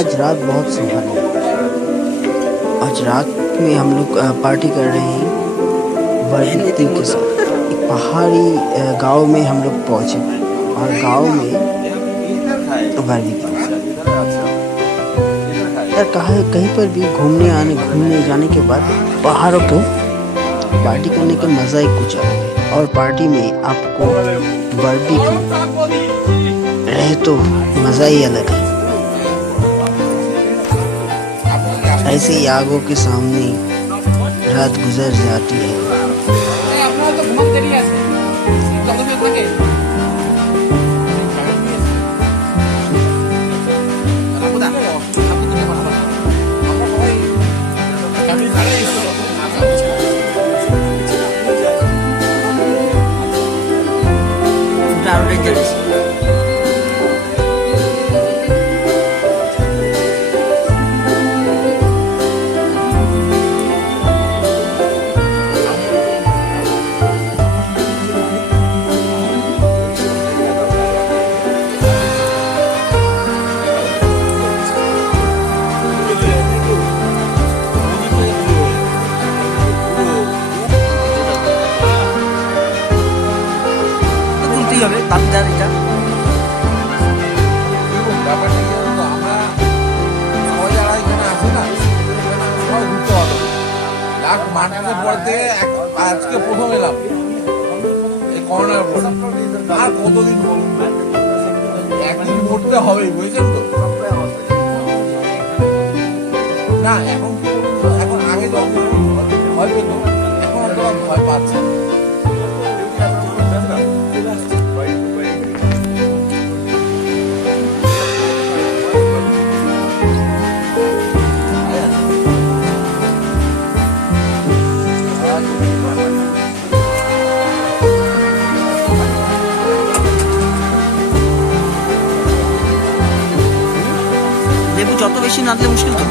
आज रात बहुत सुहानी है। आज रात में हम लोग पार्टी कर रहे हैं बारबेक्यू के साथ। एक पहाड़ी गांव में हम लोग पहुंचे और गांव में बारबेक्यू। यार कहीं पर भी घूमने जाने के बाद पहाड़ों पे पार्टी करने का मजा ही कुछ अलग है। और पार्टी में आपको बारबेक्यू रहे तो मजा ही अलग है। ऐसे ही आगों के सामने रात गुजर जाती है। আজকে প্রথম এলাম এই করোনার পর। আর কতদিন বলুন, একদিন মরতে হবে, বুঝেছেন তো? না এখন এখন আগে যখন ভয় পেত, এখন অত ভয় পাচ্ছে না। লেবু যত বেশি না দিলে মুশকিল তো।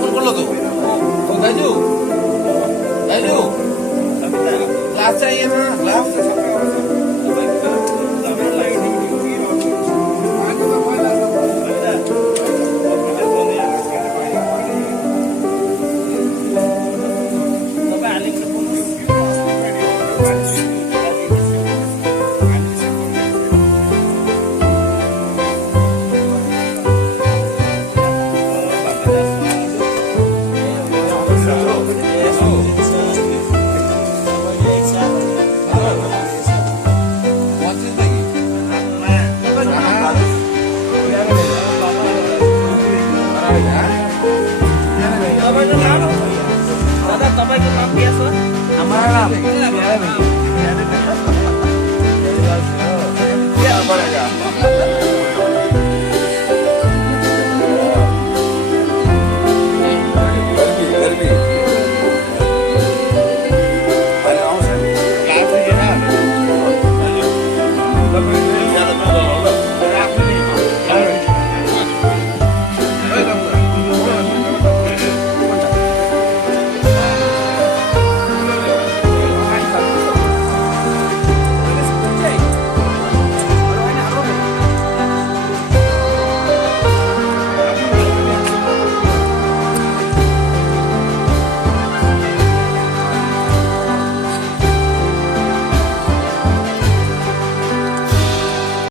ফোন করলো তো দাইজু গ্লাস চাইয়ে না, গ্লাস तपाईँको नाम के छ? हमारा नाम प्यारे भाई।